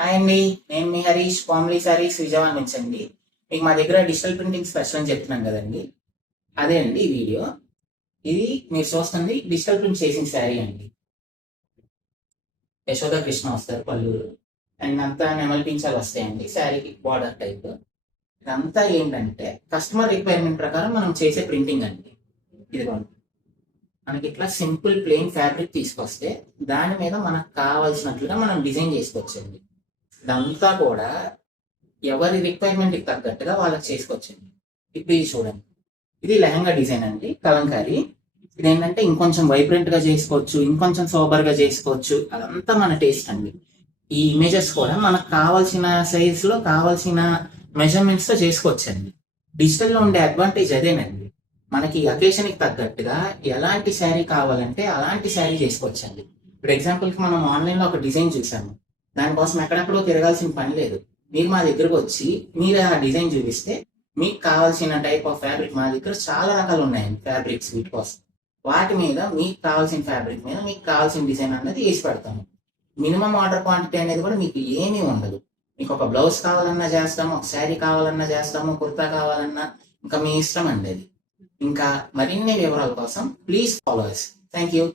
Hi అండి, నేను మీ హరీష్ కామ్లీ సారీస్ విజయవాడ నుంచి అండి. మీకు మా దగ్గర డిజిటల్ ప్రింటింగ్ స్పెషల్ అని చెప్తున్నాను కదండి. అదే అండి ఈ వీడియో. ఇది మీరు చూస్తుంది డిజిటల్ ప్రింట్ చేసిన శారీ అండి. యశోద కృష్ణ వస్తారు పల్లూరు అండ్ అంతా నెమలి పించాలు వస్తాయండి శారీకి బార్డర్ టైప్. ఇదంతా ఏంటంటే కస్టమర్ రిక్వైర్మెంట్ ప్రకారం మనం చేసే ప్రింటింగ్ అండి. ఇదిగోండి, మనకి ఇట్లా సింపుల్ ప్లెయిన్ ఫ్యాబ్రిక్ తీసుకొస్తే దాని మీద మనకు కావాల్సినట్లుగా మనం డిజైన్ చేసుకోవచ్చండి. ఇదంతా కూడా ఎవరి రిక్వైర్మెంట్కి తగ్గట్టుగా వాళ్ళకి చేసుకోవచ్చండి. ఇప్పుడు ఇది చూడండి, ఇది లెహంగా డిజైన్ అండి, కలంకారీ. ఇది ఏంటంటే ఇంకొంచెం వైబ్రెంట్ గా చేసుకోవచ్చు, ఇంకొంచెం సోబర్ గా చేసుకోవచ్చు. అదంతా మన టేస్ట్ అండి. ఈ ఇమేజెస్ కూడా మనకు కావాల్సిన సైజ్ లో కావాల్సిన మెజర్మెంట్స్ తో చేసుకోవచ్చండి. డిజిటల్ లో ఉండే అడ్వాంటేజ్ అదేనండి. మనకి అకేషన్ కి తగ్గట్టుగా ఎలాంటి శారీ కావాలంటే అలాంటి శారీ చేసుకోవచ్చండి. ఇప్పుడు ఎగ్జాంపుల్ కి మనం ఆన్లైన్ లో ఒక డిజైన్ చూసాము, దానికోసం ఎక్కడెక్కడో తిరగాల్సిన పని లేదు. మీరు మా దగ్గరకు వచ్చి మీరు ఆ డిజైన్ చూపిస్తే మీకు కావాల్సిన టైప్ ఆఫ్ ఫ్యాబ్రిక్ మా దగ్గర చాలా రకాలు ఉన్నాయండి. ఫ్యాబ్రిక్స్ వీటి కోసం వాటి మీద మీకు కావాల్సిన ఫ్యాబ్రిక్ మీద మీకు కావాల్సిన డిజైన్ అనేది వేసి పెడతాము. మినిమం ఆర్డర్ క్వాంటిటీ అనేది కూడా మీకు ఏమీ ఉండదు. మీకు ఒక బ్లౌజ్ కావాలన్నా చేస్తాము, ఒక శారీ కావాలన్నా చేస్తాము, కుర్తా కావాలన్నా ఇంకా మీ ఇష్టం అండి అది. ఇంకా మరిన్ని వివరాల కోసం please follow us. Thank you.